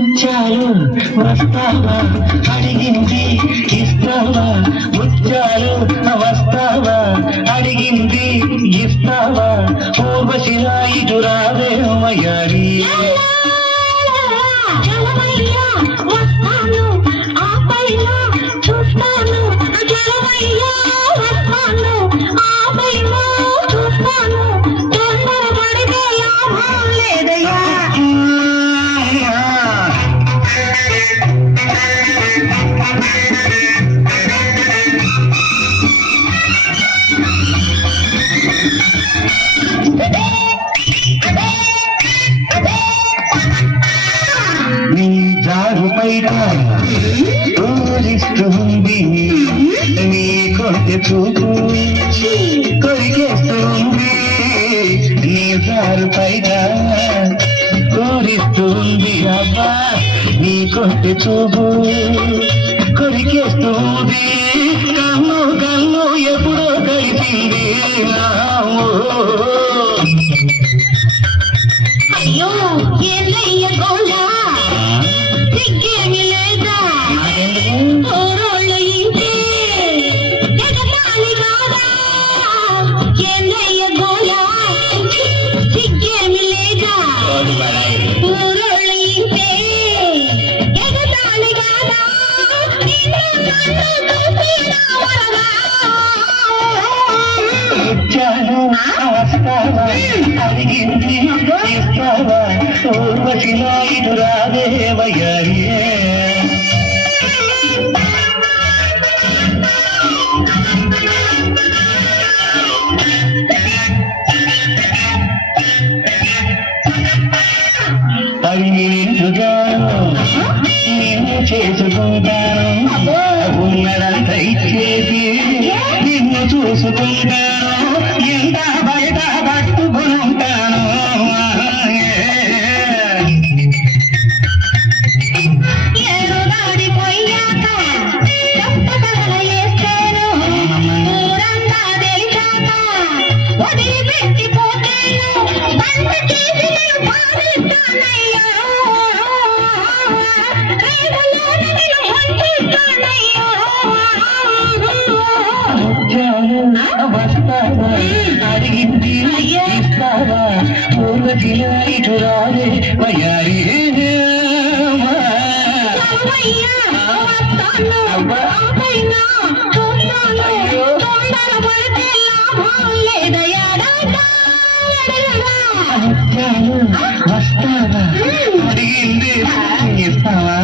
ముత్యాలు వస్తావా అడిగింది ఇస్తావా ముత్యాలు వస్తావా అడిగింది ఇస్తావా ఊర్వశిలా ఇటు రావే మయారి నీ జారు పైట ఊరిస్తుంది నీ కొంచె చూపు కొరికేస్తుంది నీ జారు పైట ఊరిస్తుంది అబ్బా నీ కొంచె చూపు కొరికేస్తుంది కన్ను కన్ను ఎప్పుడో కలిపింది అయ్యో ఏందయ్య గోళా సిగ్గేమి లేదా ఊరోళ్ళు ఇంటే ఎగతాళి కాదా ఏందయ్య గోళా సిగ్గేమి లేదా ఊరోళ్ళు ఇంటే ఎగతాళి కాదా వస్తావా అడిగింది ఇస్తావా ఊర్వశిలా ఇటు రావే వయ్యారి అడిగినట్టుగాను నిన్ను చేసుకుంటాను ఉన్నదంతా ఇచ్చేసి నిన్ను చూసుకుంటాను ఎంత బయట పట్టుకుని ఉంటాను ఏరుదాడిపోయాక తప్పకల వేస్తాను ఊరంతా తెలిసాక వదిలిపెట్టిపోతాను బంద చేసి నేను పాలిస్తానయ్యా రేగులోన నేను వంటిస్తానయ్యా వస్తావా అడిగింది ఇస్తావా ఊర్వశిలా ఇటు రావే వయ్యారి వస్తావా అడిగింది ఇస్తావా